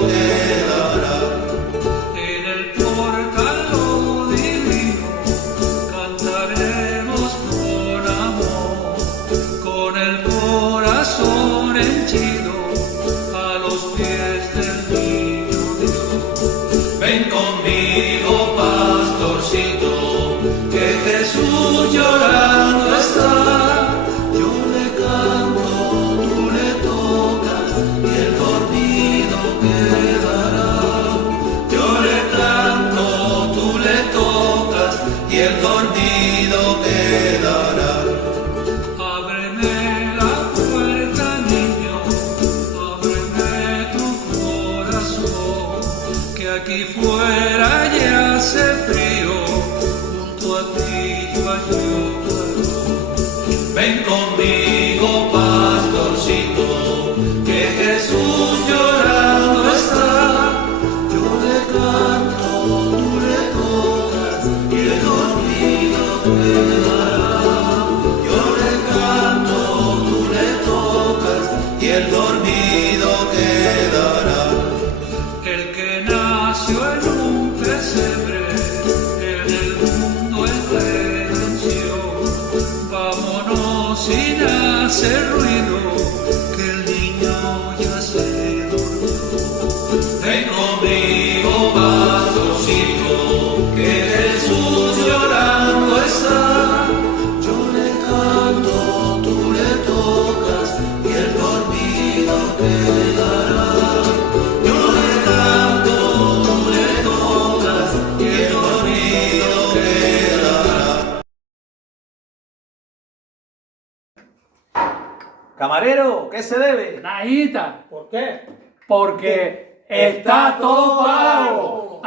quedará. En el portal divino cantaremos con amor, con el corazón henchido a los pies del niño Dios. Ven conmigo, pastorcito, que Jesús llorando está. Yo le canto, tú le tocas y el dormido quedará. Yo le canto, tú le tocas y el dormido quedará. Ábreme la puerta, niño, ábreme tu corazón, que aquí fuera ya hace frío, junto a ti yo hallo calor. Ven conmigo, pastorcito, que Jesús llorando está. Yo le canto, tú le tocas y el dormido quedará. Yo le canto, tú le tocas y el dormido quedará. El que nació en un pesebre, en el mundo en redención, vámonos sin hacer ruido, que el niño ya se durmió. Ven conmigo, pastorcito, que Jesús llorando está. Yo le canto, tú le tocas y el dormido quedará. Yo le canto, tú le tocas y el dormido quedará. Camarero, ¿qué se debe? Najita, ¿Por qué? porque está todo pago.